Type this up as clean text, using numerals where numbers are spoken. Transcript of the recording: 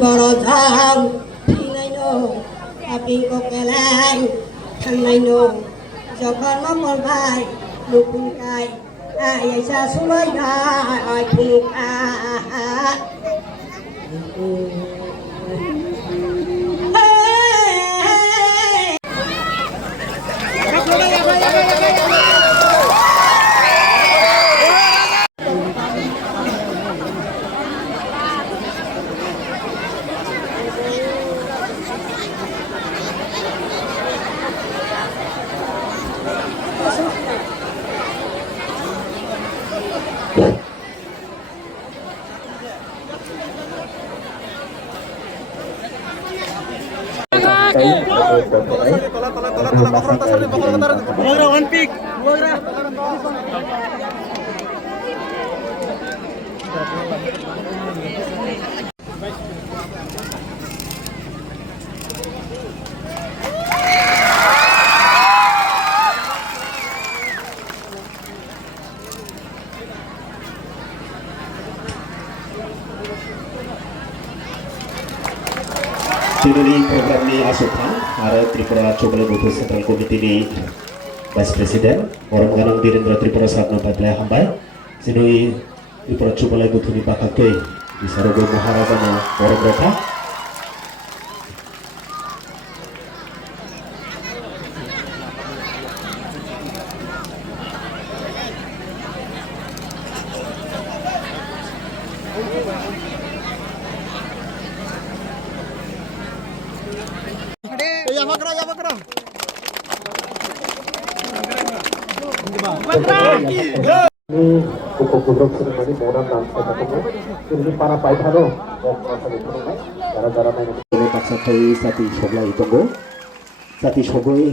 Borojang Pinaino Apingko keleng Kanaino Jokon Mongolbai Lupungkai Ayasa Sulaya Aypunuka Ini program ini asupan ada Tripura Coba Butuh Central Committee di Vice President orang ganang Direndra Tripura saat nampak belah hambai sini Tripura Coba Butuh di Bakake di Sarogo Maharajana orang mereka Pukul-pukul seremoni moram dan sebagainya. Ini para paithano dan merasa dipenuhi. Gara-gara main ini paksa kali sati sebelah itu go. Sati sebelah